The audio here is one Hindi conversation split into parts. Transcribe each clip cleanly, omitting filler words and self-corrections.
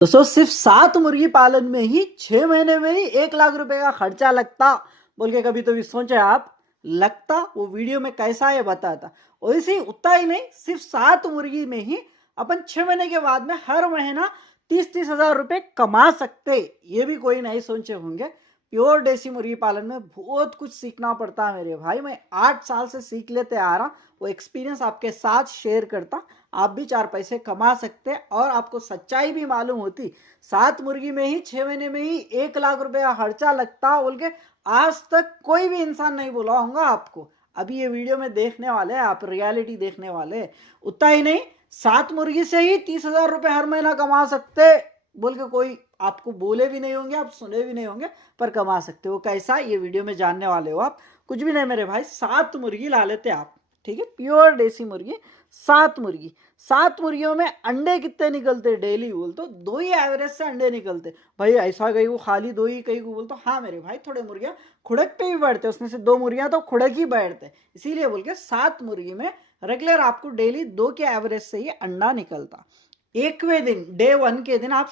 दोस्तों सिर्फ 7 मुर्गी पालन में ही 6 महीने में ही 1 लाख रुपए का खर्चा लगता बोल के कभी तो भी सोचे आप। लगता वो वीडियो में कैसा है बताता। वैसे उतना ही नहीं, सिर्फ 7 मुर्गी में ही अपन 6 महीने के बाद में हर महीना 30-30 हजार रुपए कमा सकते। ये भी कोई नहीं सोचे होंगे। प्योर देसी मुर्गी पालन में बहुत कुछ सीखना पड़ता है मेरे भाई। मैं 8 साल से सीख लेते आ रहा, वो एक्सपीरियंस आपके साथ शेयर करता। आप भी 4 पैसे कमा सकते और आपको सच्चाई भी मालूम होती। 7 मुर्गी में ही 6 महीने में ही 1 लाख रुपए का खर्चा लगता बोल के आज तक कोई भी इंसान नहीं बोला होगा आपको। अभी ये वीडियो में देखने वाले हैं आप, रियलिटी देखने वाले। उतना ही नहीं, 7 मुर्गी से ही 30 हजार रुपए हर महीना कमा सकते बोल के कोई आपको बोले भी नहीं होंगे, आप सुने भी नहीं होंगे, पर कमा सकते हो। कैसा, ये वीडियो में जानने वाले हो आप। कुछ भी नहीं मेरे भाई, 7 मुर्गी ला लेते आप, ठीक है, प्योर देसी मुर्गी। 7 मुर्गी, 7 मुर्गियों में अंडे कितने निकलते डेली बोल तो 2 ही एवरेज से अंडे निकलते भाई। ऐसा कहीं को खाली 2 ही, कहीं को बोल तो हाँ मेरे भाई थोड़े मुर्गियां खुड़क पे भी बैठते, उसमें से 2 मुर्गियां तो खुड़क ही बैठते। इसीलिए बोल के 7 मुर्गी में रेगुलर आपको डेली 2 के एवरेज से ही अंडा निकलता। 1वें दिन डे 1 के दिन आप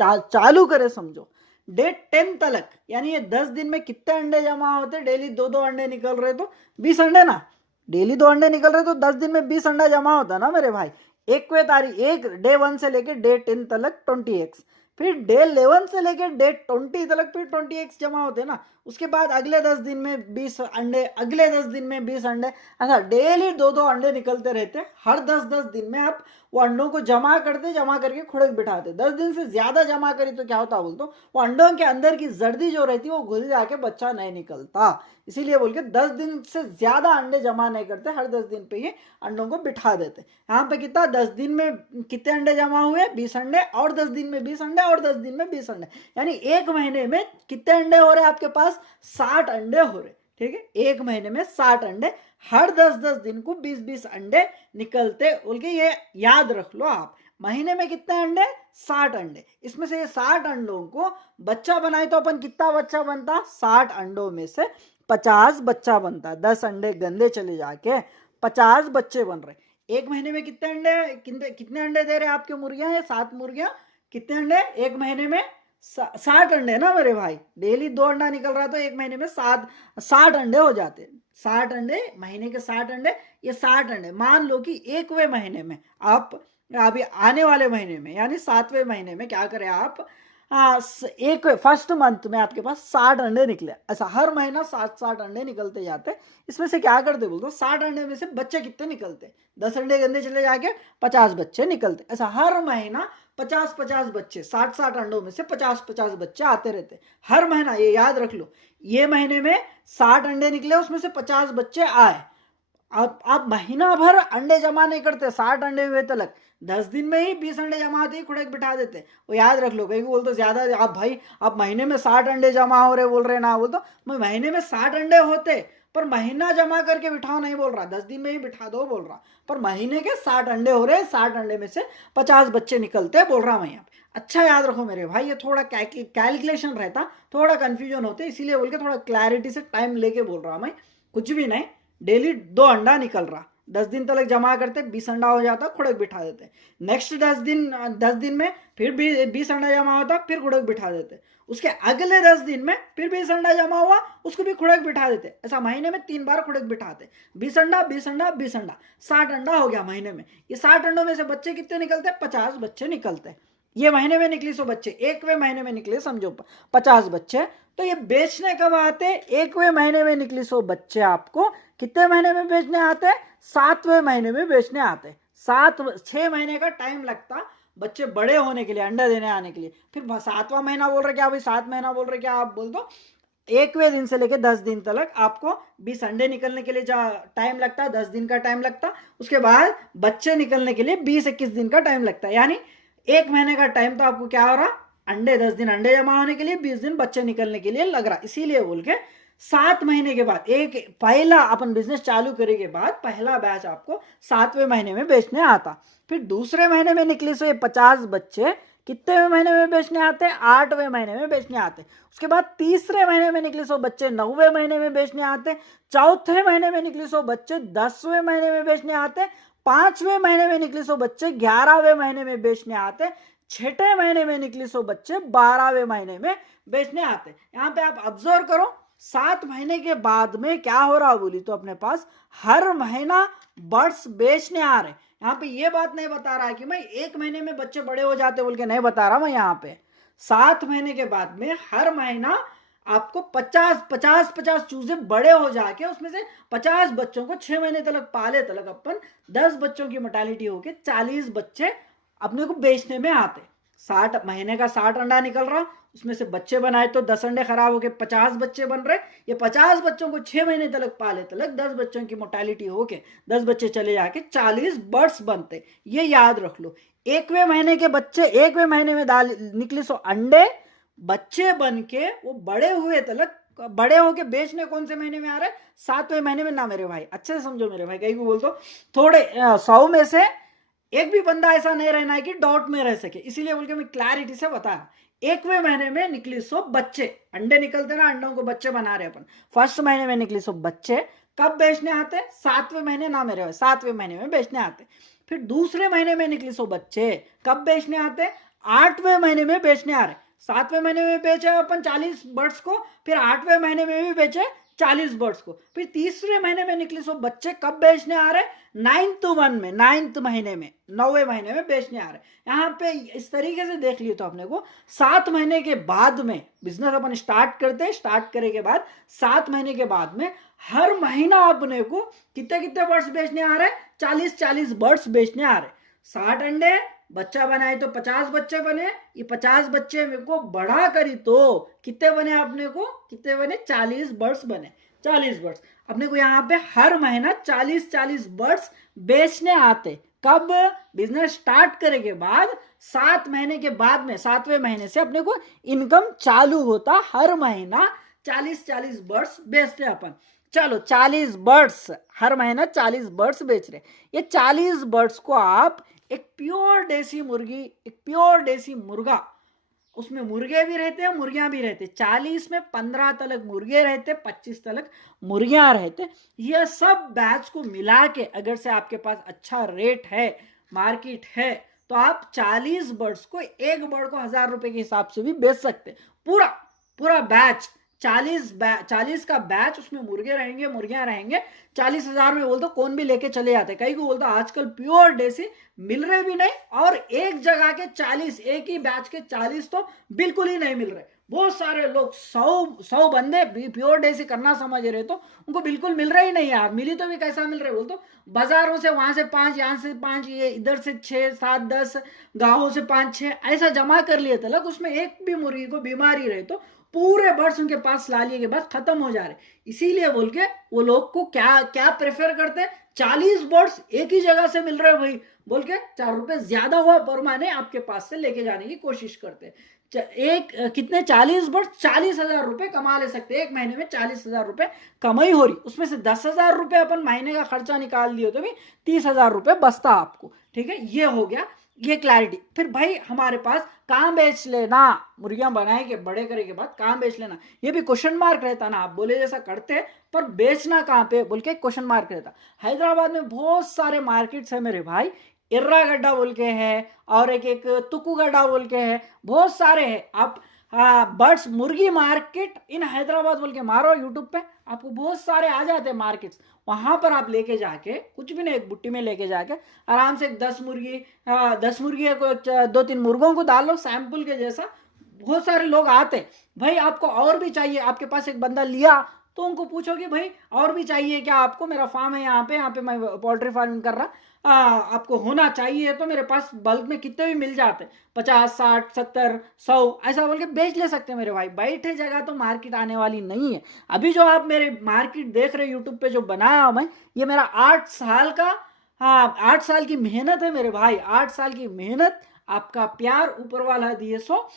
चालू करें समझो, डे 10 तक यानी ये 10 दिन में कितने अंडे जमा होते, डेली 2-2 अंडे निकल रहे तो 20 अंडे ना। डेली 2 अंडे निकल रहे तो 10 दिन में 20 अंडा जमा होता ना मेरे भाई। 1वें तारीख, एक डे 1 से लेके डे 10 तक 20x, फिर डे 11 से लेके डे 20 तक फिर 20x जमा होते ना। उसके बाद अगले 10 दिन में 20 अंडे, अगले 10 दिन में 20 अंडे, ऐसा डेली 2-2 अंडे निकलते रहते। हर 10-10 दिन में आप वो अंडों को जमा करते, जमा करके खुड़क बिठाते। 10 दिन से ज्यादा जमा करी तो क्या होता बोल तो वो अंडों के अंदर की जर्दी जो रहती है वो घुल जाके बच्चा नहीं निकलता। इसीलिए बोल के 10 दिन से ज्यादा अंडे जमा नहीं करते, हर 10 दिन पे ही अंडों को बिठा देते। यहाँ पे कितना 10 दिन में कितने अंडे जमा हुए, 20 अंडे, और 10 दिन में 20 अंडे, और 10 दिन में 20 अंडे, यानी 1 महीने में कितने अंडे हो रहे आपके पास, 60 अंडे हो रहे। ठीक है, 1 महीने में 60 अंडे, हर 10-10 दिन को 20-20 अंडे निकलते बोल के ये याद रख लो आप। महीने में कितने अंडे, 60 अंडे। इसमें से ये 60 अंडों को बच्चा बनाए तो अपन कितना बच्चा बनता, 60 अंडों में से 50 बच्चा बनता। 10 अंडे गंदे चले जाके 50 बच्चे बन रहे। 1 महीने में कितने अंडे, कितने अंडे दे रहे आपके मुर्गियां, ये 7 मुर्गियां कितने अंडे 1 महीने में, 60 अंडे ना मेरे भाई। डेली 2 अंडा निकल रहा तो 1 महीने में 60 अंडे हो जाते। 60 अंडे, महीने के 60 अंडे, ये 60 अंडे मान लो कि 1वें महीने में आप, अभी आने वाले महीने में यानी 7वें महीने में क्या करें आप, एक फर्स्ट मंथ में आपके पास 60 अंडे निकले। ऐसा हर महीना 60 अंडे निकलते जाते। इसमें से क्या करते बोलते, 60 अंडे में से बच्चे कितने निकलते, 10 अंडे गंदे चले जाके 50 बच्चे निकलते। ऐसा हर महीना 50-50 बच्चे, 60-60 अंडों में से 50-50 बच्चे आते रहते हर महीना। ये याद रख लो, ये महीने में 60 अंडे निकले, उसमें से 50 बच्चे आए। आप महीना भर अंडे जमा नहीं करते, 60 अंडे हुए तक 10 दिन में ही 20 अंडे जमा होते ही खुड़क बिठा देते। वो याद रख लो, कहीं बोल तो ज्यादा आप भाई आप महीने में 60 अंडे जमा हो रहे बोल रहे ना, बोल तो मैं महीने में 60 अंडे होते पर महीना जमा करके बिठाओ नहीं बोल रहा, 10 दिन में ही बिठा दो बोल रहा, पर महीने के 60 अंडे हो रहे, 60 अंडे में से 50 बच्चे निकलते बोल रहा मैं यहाँ पे। अच्छा याद रखो मेरे भाई, ये थोड़ा कैलकुलेशन रहता, थोड़ा कंफ्यूजन होते, इसीलिए बोल के थोड़ा क्लैरिटी से टाइम लेके बोल रहा मैं। कुछ भी नहीं, डेली 2 अंडा निकल रहा, 10 दिन तक जमा करते, 20 अंडा हो जाता, खुड़क बिठा देते। नेक्स्ट 10 दिन में फिर 20 अंडा जमा होता, फिर खुड़क बिठा देते। उसके अगले 10 दिन में फिर 20 अंडा जमा हुआ, उसको भी खुड़क बिठा देते। ऐसा महीने में 3 बार खुड़क बिठाते। 20 अंडा 20 अंडा 20 अंडा, 60 अंडा हो गया महीने में। ये 60 अंडों में से बच्चे कितने निकलते, 50 बच्चे निकलते। ये महीने में निकली 100 बच्चे, 1वें महीने में निकले समझो 50 बच्चे। तो ये बेचने कब आते, 1वें महीने में निकली 100 बच्चे आपको कितने महीने में बेचने आते, 7वें महीने में बेचने आते। 6 महीने का टाइम लगता बच्चे बड़े होने के लिए, अंडा देने आने के लिए। फिर 7वां महीना बोल रहे क्या भाई, 7 महीना बोल रहे क्या आप, बोल दो 1वें दिन से लेकर 10 दिन तक आपको 20 अंडे निकलने के लिए टाइम लगता, 10 दिन का टाइम लगता। उसके बाद बच्चे निकलने के लिए 20-21 दिन का टाइम लगता, यानी 1 महीने का टाइम तो आपको क्या हो रहा, अंडे 10 दिन अंडे जमा होने के लिए, 20 दिन बच्चे निकलने के लिए लग रहा। इसीलिए बोल के 7 महीने के बाद एक पहला अपन बिजनेस चालू करे के बाद पहला बैच आपको 7वें महीने में बेचने आता। फिर दूसरे महीने में निकले से 50 बच्चे कितने महीने में बेचने आते, 8वें महीने में बेचने आते। उसके बाद तीसरे महीने में निकले 100 बच्चे 9वें महीने में बेचने आते। चौथे महीने में निकले 100 बच्चे 10वें महीने में बेचने आते। 5वें महीने में निकले 100 बच्चे 11वें महीने में बेचने आते। छठे महीने में निकली सो बच्चे 12वें महीने में बेचने आते। यहाँ पे आप ऑब्जर्व करो 7 महीने के बाद में क्या हो रहा बोली तो अपने पास हर महीना बर्ड्स बेचने आ रहे। यहाँ पे ये बात नहीं बता रहा है कि मैं 1 महीने में बच्चे बड़े हो जाते बोल के नहीं बता रहा मैं। यहाँ पे 7 महीने के बाद में हर महीना आपको 50 चूजे बड़े हो जाके उसमें से 50 बच्चों को 6 महीने तक पाले तलक अपन 10 बच्चों की मोर्टेलिटी होके 40 बच्चे अपने को बेचने में आते। 60 महीने का 60 अंडा निकल रहा, उसमें से बच्चे बनाए तो 10 अंडे खराब होके 50 बच्चे बन रहे। ये 50 बच्चों को 6 महीने तक पाले तलक 10 बच्चों की मोर्टेलिटी होके 10 बच्चे चले जाके 40 बर्ड्स बनते। ये याद रख लो। 1वें महीने के बच्चे 1वें महीने में निकली सो अंडे बच्चे बन के वो बड़े हुए तलक बड़े होके बेचने कौन से महीने में आ रहे? 7वें महीने में ना मेरे भाई, अच्छे से समझो मेरे भाई। कहीं को बोल तो थोड़े 100 में से एक भी बंदा ऐसा नहीं रहना है कि डाउट में रह सके, इसीलिए बोल के मैं क्लैरिटी से बताया। 1वें महीने में निकली सो बच्चे, अंडे निकलते ना, अंडों को बच्चे बना रहे अपन। फर्स्ट महीने में निकली सो बच्चे कब बेचने आते? 7वें महीने ना मेरे भाई, 7वें महीने में बेचने आते। फिर दूसरे महीने में निकली सो बच्चे कब बेचने आते? 8वें महीने में बेचने आ रहे। 7वें महीने में बेचे अपन 40 बर्ड्स को, फिर 8वें महीने में भी बेचे 40 बर्ड्स को। फिर तीसरे महीने में निकले सो बच्चे कब बेचने आ रहे? 9th महीने में, 9वें महीने में बेचने आ रहे। यहाँ पे इस तरीके से देख लिए तो अपने को 7 महीने के बाद में बिजनेस अपन स्टार्ट करते हैं। स्टार्ट करे के बाद 7 महीने के बाद में हर महीना अपने को कितने कितने बर्ड्स बेचने आ रहे? 40 बर्ड्स बेचने आ रहे। 60 अंडे बच्चा बनाए तो 50 बच्चे बने। ये 50 बच्चे मेरे को बढ़ा करी तो कितने बने अपने को? कितने बने? 40 बर्ड्स बने। 40 बर्ड्स अपने को यहाँ पे हर महीना 40 बर्ड्स बेचने आते। कब? बिजनेस स्टार्ट करे के बाद 7 महीने के बाद में 7वें महीने से अपने को इनकम चालू होता। हर महीना 40 बर्ड्स बेचते अपन। चलो 40 बर्ड्स हर महीना 40 बर्ड्स बेच रहे। ये 40 बर्ड्स को आप एक प्योर देसी मुर्गी, एक प्योर देसी मुर्गा, उसमें मुर्गे भी रहते हैं मुर्गियां भी रहते। 40 में 15 तलक मुर्गे रहते, 25 तलक मुर्गियां रहते। यह सब बैच को मिला के अगर से आपके पास अच्छा रेट है, मार्केट है, तो आप 40 बर्ड्स को, एक बर्ड को 1000 रुपए के हिसाब से भी बेच सकते। पूरा बैच 40 का बैच, उसमें मुर्गे रहेंगे मुर्गियां रहेंगे। 40,000 में बोलते कौन भी लेके चले जाते। कई को बोलता आजकल प्योर देसी मिल रहे भी नहीं, और एक जगह के 40, एक ही बैच के 40 तो बिल्कुल ही नहीं मिल रहे। बहुत सारे लोग 100 बंदे प्योर देसी करना समझ रहे तो उनको बिल्कुल मिल रहा ही नहीं यार। मिली तो भी कैसा मिल रहा है बोल तो बाजारों से, वहां से 5, यहाँ से 5, ये इधर से 6, 7, 10 गांवों से 5, 6 ऐसा जमा कर लिए थे लोग। उसमें एक भी मुर्गी को बीमारी रहे तो पूरे बर्ड्स उनके पास ला लिए के बाद खत्म हो जा रहे। इसीलिए बोल के वो लोग को क्या प्रेफर करते हैं? 40 बर्ड्स एक ही जगह से मिल रहे हैं भाई बोल के 4 रुपए ज्यादा हुआ पर महीने आपके पास से लेके जाने की कोशिश करते हैं। एक कितने 40 बर्ड्स 40,000 रुपए कमा ले सकते हैं। एक महीने में 40,000 रुपए कमाई हो रही, उसमें से 10,000 रुपए अपन महीने का खर्चा निकाल दिए तो भी 30,000 रुपए बचता आपको। ठीक है, ये हो गया, ये क्लैरिटी। फिर भाई हमारे पास कहाँ बेच लेना, मुर्गियां बनाए के बड़े करे के बाद कहाँ बेच लेना, ये भी क्वेश्चन मार्क रहता ना। आप बोले जैसा करते पर बेचना कहाँ पे बोल के क्वेश्चन मार्क रहता। हैदराबाद में बहुत सारे मार्केट्स है मेरे भाई। इर्रागड्डा बोल के है और एक तुकुगड्डा बोल के है, बहुत सारे है। आप बर्ड्स मुर्गी मार्केट इन हैदराबाद बोल के मारो यूट्यूब पे, आपको बहुत सारे आ जाते हैं मार्केट्स। वहां पर आप लेके जाके कुछ भी नहीं, एक बुट्टी में लेके जाके आराम से 10 मुर्गी 2-3 मुर्गों को डालो सैंपल के जैसा। बहुत सारे लोग आते भाई आपको और भी चाहिए, आपके पास एक बंदा लिया तो उनको पूछो कि भाई और भी चाहिए क्या आपको, मेरा फार्म है यहाँ पे मैं पोल्ट्री फार्मिंग कर रहा, आपको होना चाहिए तो मेरे पास बल्क में कितने भी मिल जाते, 50, 60, 70, 100 ऐसा बोल के बेच ले सकते हैं मेरे भाई। बैठे जगह तो मार्केट आने वाली नहीं है। अभी जो आप मेरे मार्केट देख रहे यूट्यूब पे जो बनाया मैं, ये मेरा 8 साल का 8 साल की मेहनत है मेरे भाई। 8 साल की मेहनत, आपका प्यार ऊपर वाला दिए सो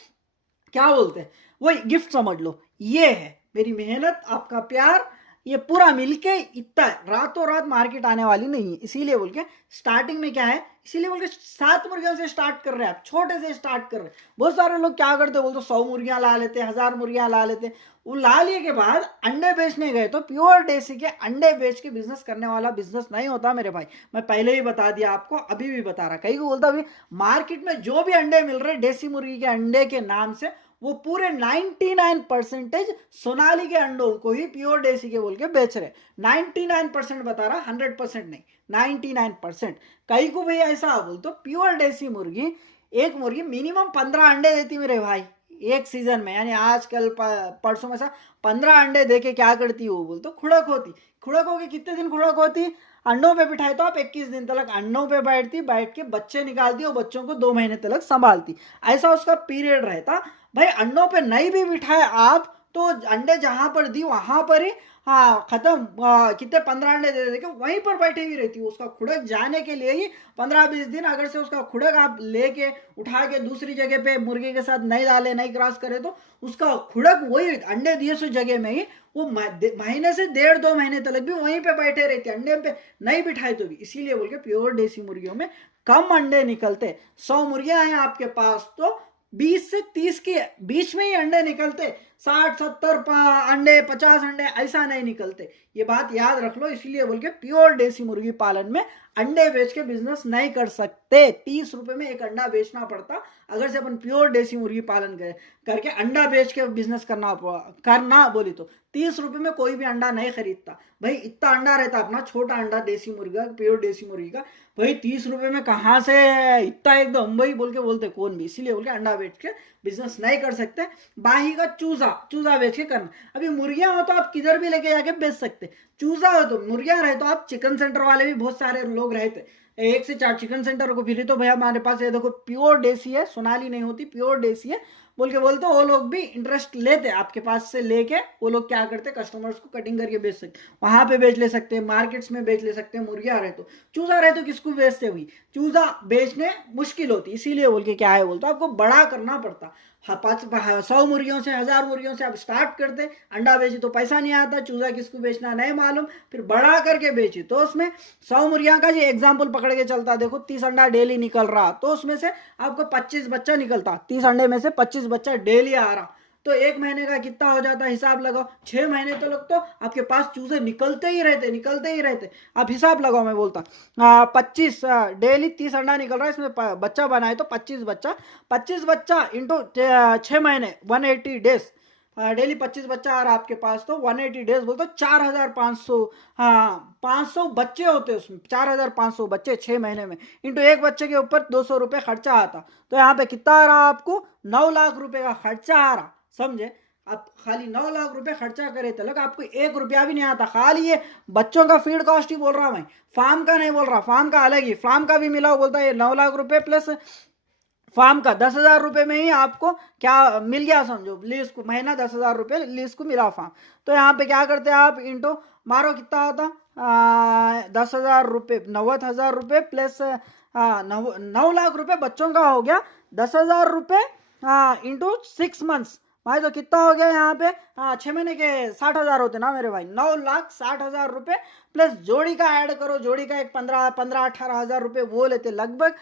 क्या बोलते हैं वही गिफ्ट समझ लो। ये है मेरी मेहनत, आपका प्यार, ये पूरा मिलके इतना रातों रात मार्केट आने वाली नहीं है। इसीलिए बोल के स्टार्टिंग में क्या है, इसीलिए बोल के 7 मुर्गियों से स्टार्ट कर रहे हैं आप, छोटे से स्टार्ट कर रहे हैं। बहुत सारे लोग क्या करते बोलते 100 मुर्गियां ला लेते, 1000 मुर्गियां ला लेते। वो ला लिए के बाद अंडे बेचने गए तो प्योर देसी के अंडे बेच के बिजनेस करने वाला बिजनेस नहीं होता मेरे भाई। मैं पहले ही बता दिया आपको, अभी भी बता रहा। कहीं को बोलता अभी मार्केट में जो भी अंडे मिल रहे देसी मुर्गी के अंडे के नाम से, वो पूरे 99% सोनाली के अंडों को ही प्योर देसी के बोल के बेच रहे। 99% बता रहा, 100% नहीं, 99%। कई को भाई ऐसा बोल तो प्योर देसी मुर्गी, एक मुर्गी मिनिमम 15 अंडे देती मेरे भाई एक सीजन में। यानी आजकल परसों में से 15 अंडे दे के क्या करती वो बोल तो खुड़क होती। खुड़क होके कितने दिन खुड़क होती, अंडों पे बिठाए तो आप 21 दिन तक अंडों पे बैठती, बैठ के बच्चे निकालती और बच्चों को 2 महीने तक संभालती। ऐसा उसका पीरियड रहता भाई। अंडों पे नहीं भी बिठाए आप तो अंडे जहां पर दी वहां पर ही हाँ खत्म। कितने 15 अंडे दे देके वहीं पर बैठी हुई रहती है। उसका खुड़क जाने के लिए ही 15-20 दिन, अगर से उसका खुड़क आप लेके उठा के दूसरी जगह पे मुर्गी के साथ नहीं डाले, नहीं क्रॉस करे तो उसका खुड़क वही अंडे दिए सो जगह में ही वो महीने से 1.5-2 महीने तक भी वहीं पे बैठे रहते, अंडे पे नहीं बिठाए तो भी। इसीलिए बोल के प्योर देसी मुर्गियों में कम अंडे निकलते। 100 मुर्गियां हैं आपके पास तो 20 से 30 के बीच में ही अंडे निकलते। 60-70 अंडे, 50 अंडे ऐसा नहीं निकलते। ये बात याद रख लो। इसीलिए बोल के प्योर देसी मुर्गी पालन में अंडे बेच के बिजनेस नहीं कर सकते। 30 रुपए में एक अंडा बेचना पड़ता अगर से अपन प्योर देसी मुर्गी पालन करके अंडा बेच के बिजनेस करना बोली तो 30 रुपए में कोई भी अंडा नहीं खरीदता भाई। इतना अंडा रहता अपना छोटा अंडा देसी मुर्गा, प्योर देसी मुर्गी का भाई 30 रुपए में कहाँ से इतना एकदम भाई बोल के बोलते कौन भी। इसीलिए बोल के अंडा बेच के बिजनेस नहीं कर सकते। बाही का चूजा बेच के करना। अभी मुर्गियां हो तो आप किधर भी लेके जाके बेच सकते। चूजा हो तो मुर्गियां रहे तो आप चिकन सेंटर वाले भी बहुत सारे लोग रहते, 1 से 4 चिकन सेंटर को फिर तो भैया हमारे पास ये देखो प्योर देसी है, सोनाली नहीं होती, प्योर देसी है बोल के बोलते वो लोग भी इंटरेस्ट लेते आपके पास से लेके। वो लोग क्या करते कस्टमर्स को कटिंग करके बेच सकते, वहां पे बेच ले सकते हैं, मार्केट्स में बेच ले सकते हैं। मुर्गियां रहे तो, चूजा रहे तो किसको बेचते हुई, चूजा बेचने मुश्किल होती। इसीलिए बोल के क्या है बोलते आपको बड़ा करना पड़ता। 100 मुर्गियों से, 1000 मुर्गियों से आप स्टार्ट करते, अंडा बेची तो पैसा नहीं आता, चूजा किसको बेचना नहीं मालूम, फिर बड़ा करके बेची तो उसमें 100 मुर्गियां का जो एग्जाम्पल पकड़ के चलता, देखो 30 अंडा डेली निकल रहा तो उसमें से आपको 25 बच्चा निकलता, 30 अंडे में से 25 बच्चा डेली आ रहा तो 1 महीने का कितना हो जाता हिसाब लगाओ। 6 महीने तक तो आपके पास चूजे निकलते ही रहते। आप हिसाब लगाओ, मैं बोलता 25 डेली 30 अंडा निकल रहा है, इसमें बच्चा बनाए तो 25 बच्चा इंटू 6 महीने 180 डेज, डेली 25 बच्चा आ रहा आपके पास तो 180 डेज बोलते 4500। हाँ 500 बच्चे होते उसमें, 4500 बच्चे 6 महीने में, इंटू एक बच्चे के ऊपर 200 रुपये खर्चा आता। तो यहाँ पे कितना आ रहा आपको 9 लाख रुपए का खर्चा आ रहा, समझे। आप खाली 9 लाख रुपए खर्चा करे तलक आपको 1 रुपया भी नहीं आता। खाली ये बच्चों का फीड कॉस्ट ही बोल रहा मैं, फार्म का नहीं बोल रहा। फार्म का अलग ही, फार्म का भी मिला बोलता है ये 9 लाख रुपए प्लस फार्म का 10,000 रुपए में ही आपको क्या मिल गया समझो, लीज को महीना 10,000 रुपए लीज को मिला फार्म। तो यहाँ पे क्या करते हैं आप इंटो मारो कितना होता 10,000 रुपये, 90,000 रुपये प्लस 9 लाख रुपए बच्चों का हो गया। 10,000 रुपये इंटू 6 मंथ्स भाई तो कितना हो गया यहाँ पे 6 महीने के 60,000 होते ना मेरे भाई। 9,60,000 रुपये प्लस जोड़ी का ऐड करो, जोड़ी का एक 15-18 हज़ार रुपये वो लेते, लगभग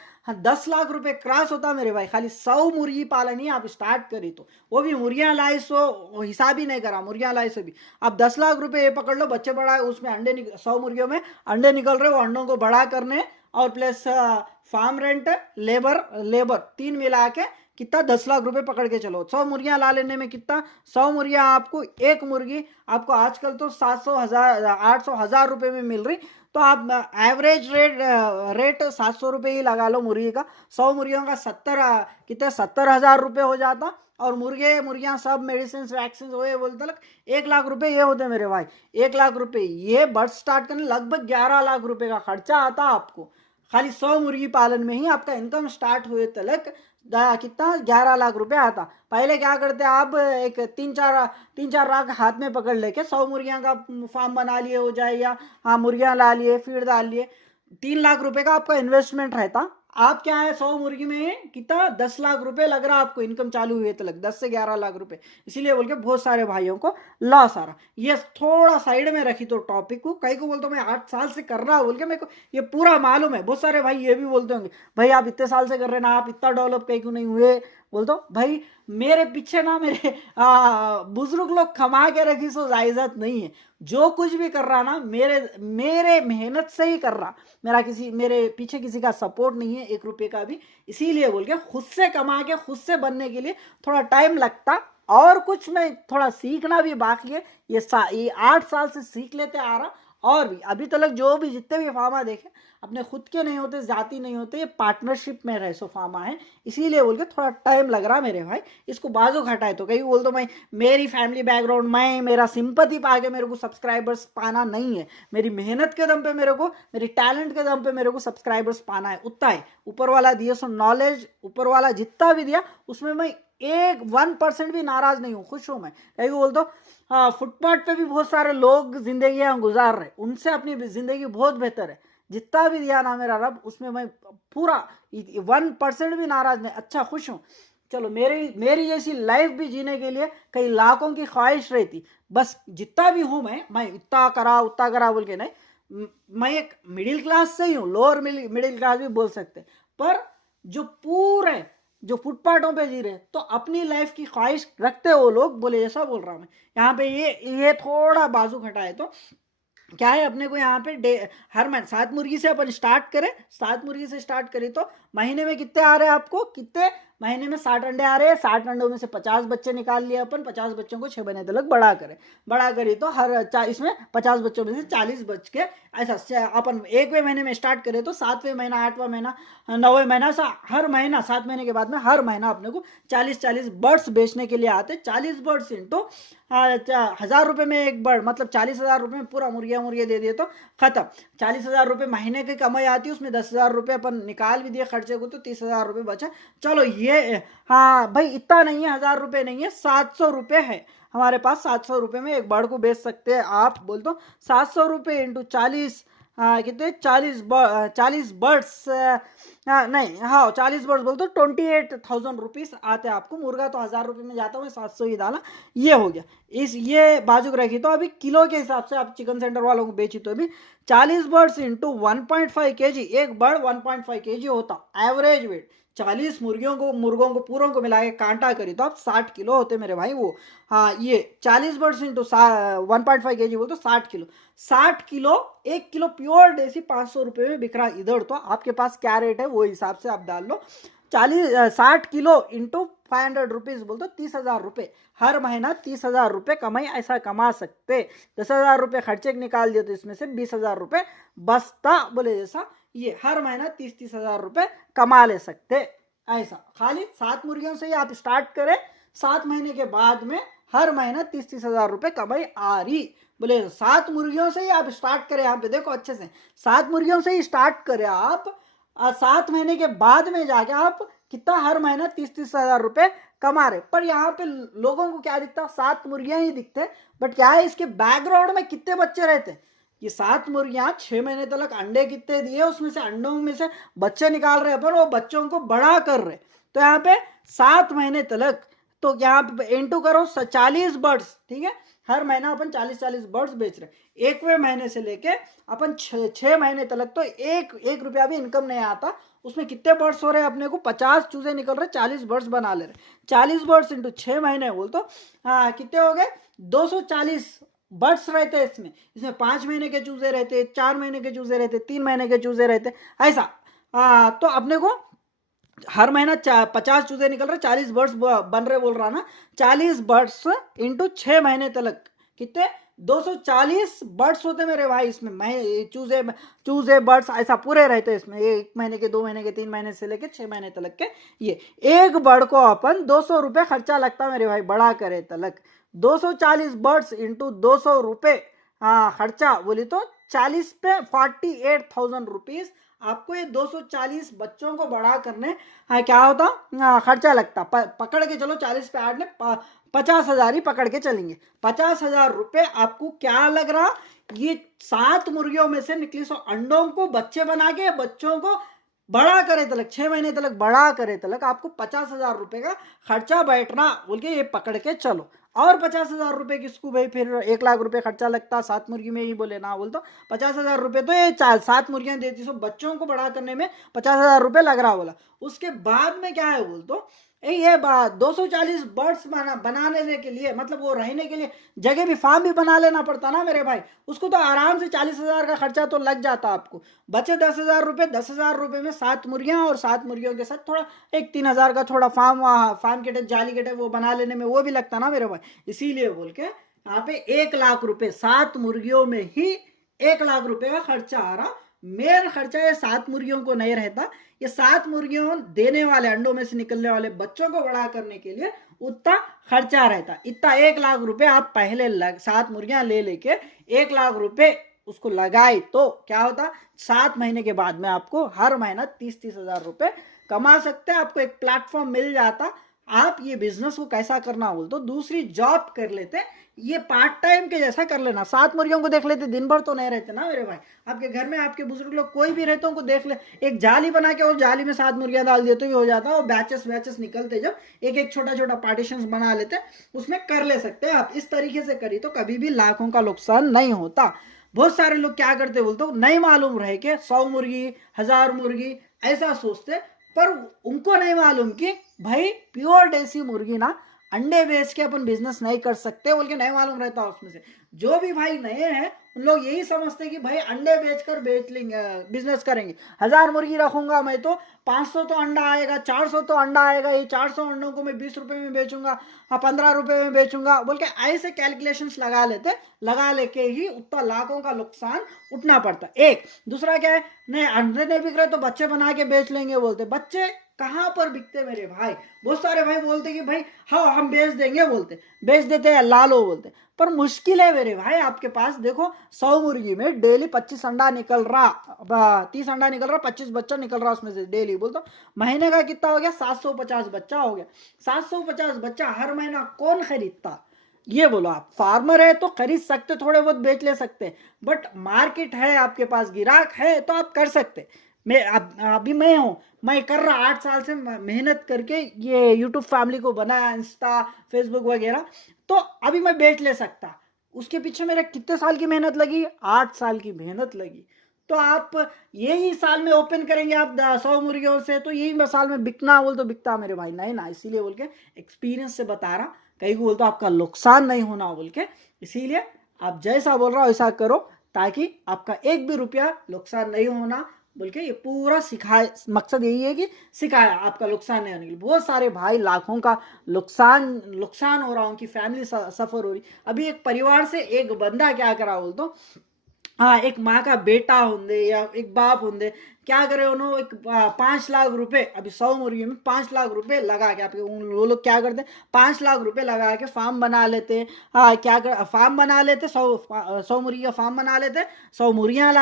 10 लाख रुपए क्रॉस होता मेरे भाई। खाली 100 मुर्गी पालन ही आप स्टार्ट करी तो, वो भी मुर्गियां लाई सो हिसाब ही नहीं करा, मुर्गियां लाई से भी आप 10 लाख रुपए ये पकड़ लो, बच्चे बढ़ाए उसमें अंडे 100 मुर्गियों में अंडे निकल रहे, वो अंडों को बड़ा करने और प्लस फार्म रेंट, लेबर 3 मिला के कितना 10 लाख रुपए पकड़ के चलो। 100 मुर्गियां ला लेने में कितना, 100 मुर्गियां आपको, एक मुर्गी आपको आजकल तो 700-800 रुपए में मिल रही, तो आप एवरेज रेट 700 रुपये ही लगा लो मुर्गी का। 100 मुर्गियों का 70,000 रुपये हो जाता और मुर्गियां सब मेडिसिन वैक्सीन हुए बोलते लग 1 लाख रुपए ये होते मेरे भाई। 1 लाख रुपए ये बर्ड स्टार्ट करने लगभग 11 लाख रुपए का खर्चा आता आपको। खाली 100 मुर्गी पालन में ही आपका इनकम स्टार्ट हुए तलक कितना 11 लाख रुपए आता। पहले क्या करते आप एक 3-4 लाख हाथ में पकड़ लेके 100 मुर्गियां का फार्म बना लिए हो जाए, या मुर्गियां ला लिए, फीड डाल लिए, 3 लाख रुपए का आपका इन्वेस्टमेंट रहता। आप क्या है 100 मुर्गी में कितना 10 लाख रुपए लग रहा आपको इनकम चालू हुए तक 10 से 11 लाख रुपए, इसीलिए बोल के बहुत सारे भाइयों को लॉस आ रहा। ये थोड़ा साइड में रखी तो टॉपिक को, कहीं को बोलता हूँ मैं 8 साल से कर रहा हूँ बोल के, मेरे को ये पूरा मालूम है। बहुत सारे भाई ये भी बोलते होंगे भाई आप इतने साल से कर रहे ना, आप इतना डेवलप कहीं क्यों नहीं हुए। बोलते हो भाई मेरे पीछे ना मेरे बुजुर्ग लोग कमा के रखी सो जायजत नहीं है। जो कुछ भी कर रहा ना मेरे मेरे मेहनत से ही कर रहा, मेरे पीछे किसी का सपोर्ट नहीं है 1 रुपए का भी। इसीलिए बोल के खुद से कमा के खुद से बनने के लिए थोड़ा टाइम लगता, और कुछ मैं थोड़ा सीखना भी बाकी है। ये 8 साल से सीख लेते आ रहा, और भी अभी तक जो भी जितने भी फार्मा देखे अपने खुद के नहीं होते, जाति नहीं होते, ये पार्टनरशिप में रहे सो फार्मा है। इसीलिए बोल के थोड़ा टाइम लग रहा मेरे भाई। इसको बाजू घटाए तो कहीं बोल दो मैं मेरी फैमिली बैकग्राउंड, मैं मेरा सिंपैथी पा के मेरे को सब्सक्राइबर्स पाना नहीं है। मेरी मेहनत के दम पे मेरे को, मेरी टैलेंट के दम पे मेरे को सब्सक्राइबर्स पाना है, उतना है ऊपर वाला दिया सो नॉलेज। ऊपर वाला जितना भी दिया उसमें मैं 1% भी नाराज नहीं हूँ, खुश हूँ मैं। कहीं बोल दो फुटपाथ पे भी बहुत सारे लोग जिंदगी गुजार रहे, उनसे अपनी जिंदगी बहुत बेहतर है। जितना भी दिया ना मेरा रब उसमें मैं पूरा 1% भी नाराज नहीं, अच्छा खुश हूँ। चलो मेरी जैसी लाइफ भी जीने के लिए कई लाखों की ख्वाहिश रहती, बस जितना भी हूँ मैं इतना करा उतना करा बोल के नहीं। मैं एक मिडिल क्लास से ही हूँ, लोअर मिडिल क्लास भी बोल सकते, पर जो पूरे जो फुटपाथों पे जी रहे तो अपनी लाइफ की ख्वाहिश रखते वो लोग, बोले ऐसा बोल रहा हूँ मैं। यहाँ पे ये थोड़ा बाजू घटाए तो क्या है, अपने को यहाँ पे हर महीने 7 मुर्गी से अपन स्टार्ट करें, 7 मुर्गी से स्टार्ट करें तो महीने में कितने आ रहे हैं आपको, कितने महीने में 60 अंडे आ रहे हैं। 60 अंडों में से 50 बच्चे निकाल लिए अपन, 50 बच्चों को 6 महीने तक बड़ा करें तो इसमें 50 बच्चों में से 40 बच के ऐसा अपन 1वें महीने में स्टार्ट करें तो 7वें महीना, 8वां महीना, 9वें महीना, हर महीना 7 महीने के बाद में हर महीना अपने को 40 बर्ड्स बेचने के लिए आते। 40 बर्ड्स इंटू 1000 रुपये में एक बर्ड, मतलब 40,000 रुपये में पूरा मुर्गिया दे दिए तो खत्म। 40,000 रुपये महीने की कमाई आती है, उसमें 10,000 रुपये अपन निकाल भी दिए खर्चे को तो 30,000 रुपये बचा। चलो ये हाँ भाई इतना नहीं है, 1000 रुपये नहीं है, 700 रुपये है हमारे पास। 700 रुपये में एक बर्ड को बेच सकते हैं आप। बोल दो 700 रुपये इंटू 40 कितने 40 बर्ड्स नहीं, हाँ 40 बर्ड्स बोल तो 28,000 रुपीज आते हैं आपको। मुर्गा तो 1000 रुपये में जाता है, 700 ही डाला, ये हो गया। ये बाजू रखी तो अभी किलो के हिसाब से आप चिकन सेंटर वालों को बेची तो अभी 40 बर्ड्स इंटू 1.5 kg, एक बर्ड 1.5 kg होता एवरेज वेट। 40 मुर्गों को पूरों को मिला के कांटा करी तो आप 60 किलो होते मेरे भाई वो। हाँ ये 40 बर्ड्स इंटू 1.5 kg बोल तो 60 किलो। 60 किलो 1 किलो प्योर देसी 500 रुपये में बिक रहा इधर। तो आपके पास क्या रेट है वो हिसाब से आप डाल लो। 60 किलो इंटू 500 रुपीज बोल तो 30,000 रुपये हर महीना। 30,000 रुपये कमाई ऐसा कमा सकते। 10,000 रुपये खर्चे निकाल दिए तो इसमें से 20,000 रुपये बसता, बोले जैसा ये हर महीना 30,000 रुपये कमा ले सकते। ऐसा खाली 7 मुर्गियों से ही आप स्टार्ट करें, 7 महीने के बाद में हर महीना 30,000 रुपये कमाई आ रही। बोले 7 मुर्गियों से ही आप स्टार्ट करें। यहाँ पे देखो अच्छे से, 7 मुर्गियों से ही स्टार्ट करें आप, 7 महीने के बाद में जाके आप कितना हर महीना 30,000 रुपये कमा रहे। पर यहाँ पे लोगों को क्या दिखता, 7 मुर्गियां ही दिखते, बट क्या है इसके बैकग्राउंड में कितने बच्चे रहते। ये 7 मुर्गियां 6 महीने तक अंडे कितने दिए, उसमें से अंडों में से बच्चे निकाल रहे अपन, वो बच्चों को बड़ा कर रहे। तो यहाँ पे 7 महीने तक, तो यहाँ पे इंटू करो 40 बर्ड्स, ठीक है। हर महीना अपन 40 बर्ड्स बेच रहे। 1वें महीने से लेके अपन 6 महीने तक तो एक रुपया भी इनकम नहीं आता। उसमें कितने बर्ड्स हो रहे हैं अपने को, 50 चूजे निकल रहे, 40 बर्ड्स बना ले रहे। 40 बर्ड्स इंटू 6 महीने बोल तो कितने हो गए, 240 बर्ड्स रहते हैं इसमें 5 महीने के चूजे रहते, 4 महीने के चूजे रहते, 3 महीने के चूजे रहते, ऐसा। तो अपने को हर महीना 50 चूजे निकल रहे, 40 बर्ड्स बन रहे बोल रहा ना। 40 बर्ड्स इंटू 6 महीने तक कितने, 240 बर्ड्स होते मेरे भाई इसमें। चूजे बर्ड्स ऐसा पूरे रहते इसमें, 1 महीने के, 2 महीने के, 3 महीने से लेके 6 महीने तक के। ये एक बर्ड को अपन 200 रुपये खर्चा लगता मेरे भाई, बड़ा करे तलक। 240 बर्ड्स इंटू 200 रुपये खर्चा बोली तो 40 पे 48,000 रुपीज आपको ये 240 बच्चों को बड़ा करने क्या होता खर्चा लगता। पकड़ के चलो 40 पे 8 ने 50,000 ही पकड़ के चलेंगे। 50,000 रुपये आपको क्या लग रहा, ये 7 मुर्गियों में से निकली 100 अंडों को बच्चे बना के बच्चों को बड़ा करे तलक 6 महीने तलक बड़ा करे तलक आपको 50,000 रुपए का खर्चा बैठना बोल के ये पकड़ के चलो। और 50,000 रुपए किसको भाई, फिर 1 लाख रुपए खर्चा लगता 7 मुर्गी में ही बोले ना, बोल तो 50,000 रुपए तो ये 7 मुर्गियां देती, सो बच्चों को बड़ा करने में 50,000 रुपए लग रहा बोला। उसके बाद में क्या है बोल तो ये 240 बर्ड्स बनाने के लिए, मतलब वो रहने के लिए जगह भी, फार्म भी बना लेना पड़ता ना मेरे भाई। उसको तो आराम से 40,000 का खर्चा तो लग जाता आपको। बचे 10,000 रुपए। 10,000 रुपए में 7 मुर्गियां और 7 मुर्गियों के साथ थोड़ा एक 3,000 का थोड़ा फार्म के टाइप जाली के टाइप वो बना लेने में वो भी लगता ना मेरे भाई। इसीलिए बोल के यहाँ पे 1 लाख रुपए 7 मुर्गियों में ही 1 लाख रुपए का खर्चा आ रहा। मेन खर्चा ये 7 मुर्गियों को नहीं रहता, ये 7 मुर्गियों देने वाले अंडों में से निकलने वाले बच्चों को बड़ा करने के लिए उतना खर्चा रहता। इतना 1 लाख रुपए आप पहले 7 मुर्गियां ले लेके 1 लाख रुपए उसको लगाए तो क्या होता, 7 महीने के बाद में आपको हर महीना 30-30 हजार रुपए कमा सकते हैं। आपको एक प्लेटफॉर्म मिल जाता। आप ये बिजनेस को कैसा करना बोल तो दूसरी जॉब कर लेते, ये पार्ट टाइम के जैसा कर लेना। 7 मुर्गियों को देख लेते, दिन भर तो नहीं रहते ना मेरे भाई। आपके घर में आपके बुजुर्ग लोग कोई भी रहते उनको देख ले, एक जाली बना के और जाली में 7 मुर्गियां डाल देते तो भी हो जाता। और बैचेस निकलते, जब एक एक छोटा छोटा पार्टीशन बना लेते उसमें कर ले सकते हैं आप। इस तरीके से करी तो कभी भी लाखों का नुकसान नहीं होता। बहुत सारे लोग क्या करते बोलते नहीं मालूम रहे कि 100 मुर्गी 1000 मुर्गी ऐसा सोचते, पर उनको नहीं मालूम कि भाई प्योर देसी मुर्गी ना अंडे बेच के अपन बिजनेस नहीं कर सकते बोल के नहीं मालूम रहता उसमें से। जो भी भाई नए हैं उन लोग यही समझते कि भाई अंडे बेच लेंगे, बिजनेस करेंगे। 1000 मुर्गी रखूंगा मैं तो 500 तो अंडा आएगा, 400 तो अंडा आएगा, ये 400 अंडों को मैं 20 रुपए में बेचूंगा, 15 रुपए में बेचूंगा बोल के ऐसे कैलकुलेशंस लगा लेके ही उतना लाखों का नुकसान उठना पड़ता। एक दूसरा क्या है, नहीं अंडे नहीं बिक रहे तो बच्चे बना के बेच लेंगे बोलते। बच्चे कहाँ पर बिकते मेरे भाई। बहुत सारे भाई बोलते कि भाई हाँ हम बेच देंगे बोलते, बेच देते हैं ला लो बोलते, पर मुश्किल है मेरे भाई। आपके पास देखो 100 मुर्गी में डेली 25 अंडा निकल रहा, 30 अंडा निकल रहा, 25 बच्चा निकल रहा उसमें से डेली, बोलता महीने का कितना हो गया, 750 बच्चा हो गया। 750 बच्चा हर महीना कौन खरीदता, ये बोलो। आप फार्मर है तो खरीद सकते, थोड़े बहुत बेच ले सकते, बट मार्केट है आपके पास, गिराक है तो आप कर सकते। मैं अभी मैं कर रहा 8 साल से मेहनत करके ये यूट्यूब फैमिली को बनाया, इंस्टा फेसबुक वगैरह, तो अभी मैं बेच ले सकता। उसके पीछे मेरा कितने साल की मेहनत लगी, 8 साल की मेहनत लगी। तो आप यही साल में ओपन करेंगे आप 100 मुर्गियों से, तो यही साल में बिकना बोल तो बिकता मेरे भाई नहीं ना। इसीलिए बोल के एक्सपीरियंस से बता रहा, कहीं को बोल तो आपका नुकसान नहीं होना बोल के। इसीलिए आप जैसा बोल रहा हो वैसा करो, ताकि आपका एक भी रुपया नुकसान नहीं होना बोल के। ये पूरा सिखाए, मकसद यही है कि सिखाया आपका नुकसान नहीं होने के लिए। बहुत सारे भाई लाखों का नुकसान हो रहा, उनकी फैमिली सफर हो रही। अभी एक परिवार से एक बंदा क्या करा बोल तो, हाँ एक माँ का बेटा होंगे या एक बाप होंगे, क्या करे उन्होंने एक 5 लाख रुपए, अभी 100 मुर्गी में 5 लाख रुपए लगा के आपके वो लोग क्या करते, 5 लाख रुपए लगा के फार्म बना लेते। हाँ क्या कर फार्म बना लेते, 100 मुर्गी का फार्म बना लेते, 100 मुर्गियां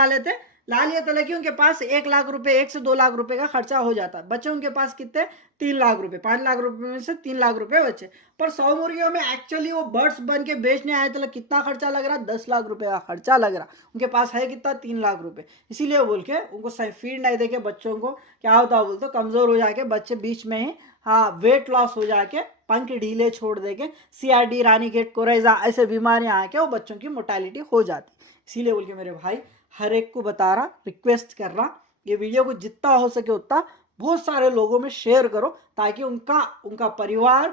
ला लिए तो लगे उनके पास 1 लाख रुपए, 1 से 2 लाख रुपए का खर्चा हो जाता। बचे उनके पास कितने, 3 लाख रुपए। 5 लाख रुपए में से 3 लाख रुपए बचे। पर 100 मुर्गियों में एक्चुअली वो बर्ड्स बन के बेचने आए तो कितना खर्चा लग रहा, 10 लाख रुपए का खर्चा लग रहा। उनके पास है कितना, 3 लाख रुपए। इसीलिए बोल के उनको सही फीड नहीं देके बच्चों को क्या होता है बोलते, कमजोर हो जाके बच्चे बीच में ही हाँ वेट लॉस हो जाके पंख ढीले छोड़ देके CRD, रानीखेत, कोरेजा ऐसे बीमारियां आके वो बच्चों की मोर्टेलिटी हो जाती। इसीलिए बोल के मेरे भाई हर एक को बता रहा, रिक्वेस्ट कर रहा, ये वीडियो को जितना हो सके उतना बहुत सारे लोगों में शेयर करो, ताकि उनका परिवार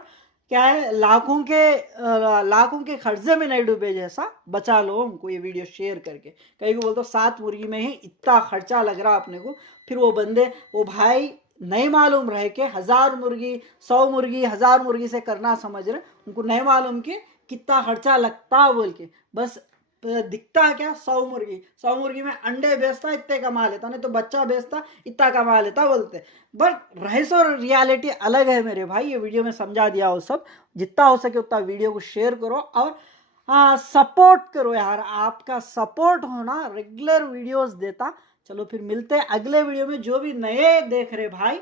क्या है लाखों के खर्चे में नहीं डूबे, जैसा बचा लो उनको ये वीडियो शेयर करके। कहीं को बोलते 7 मुर्गी में ही इतना खर्चा लग रहा अपने को, फिर वो भाई नहीं मालूम रहे कि 1000 मुर्गी 100 मुर्गी 1000 मुर्गी से करना समझ रहे, उनको नहीं मालूम कि कितना खर्चा लगता बोल के। बस दिखता क्या, 100 मुर्गी में अंडे बेचता इतने कमा लेता, नहीं तो बच्चा बेचता इतना कमा लेता बोलते। बट रहस्य और रियलिटी अलग है मेरे भाई। ये वीडियो में समझा दिया हो सब, जितना हो सके उतना वीडियो को शेयर करो और सपोर्ट करो यार। आपका सपोर्ट होना, रेगुलर वीडियोस देता। चलो फिर मिलते हैं अगले वीडियो में। जो भी नए देख रहे भाई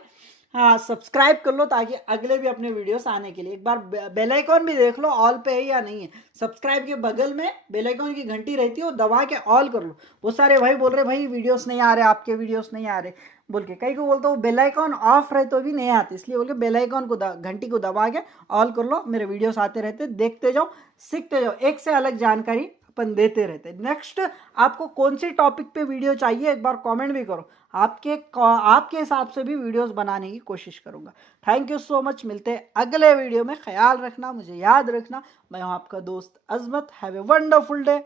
हाँ, सब्सक्राइब कर लो ताकि अगले भी अपने वीडियोस आने के लिए। एक बार बेल आइकॉन भी देख लो ऑल पे है या नहीं है। सब्सक्राइब के बगल में बेल आइकॉन की घंटी रहती है, वो दबा के ऑल कर लो। वो सारे भाई बोल रहे भाई वीडियोस नहीं आ रहे, आपके वीडियोस नहीं आ रहे बोल के। कई को बोलता हूँ बेल आइकॉन ऑफ रहे तो भी नहीं आते, इसलिए बोल के बेल आइकॉन को घंटी को दबा के ऑल कर लो। मेरे वीडियोस आते रहते, देखते जाओ, सीखते जाओ, एक से अलग जानकारी अपन देते रहते। नेक्स्ट आपको कौन सी टॉपिक पे वीडियो चाहिए एक बार कमेंट भी करो, आपके हिसाब से भी वीडियोस बनाने की कोशिश करूंगा। थैंक यू सो मच, मिलते हैं अगले वीडियो में। ख्याल रखना, मुझे याद रखना, मैं हूं आपका दोस्त Azmat. Have a wonderful day.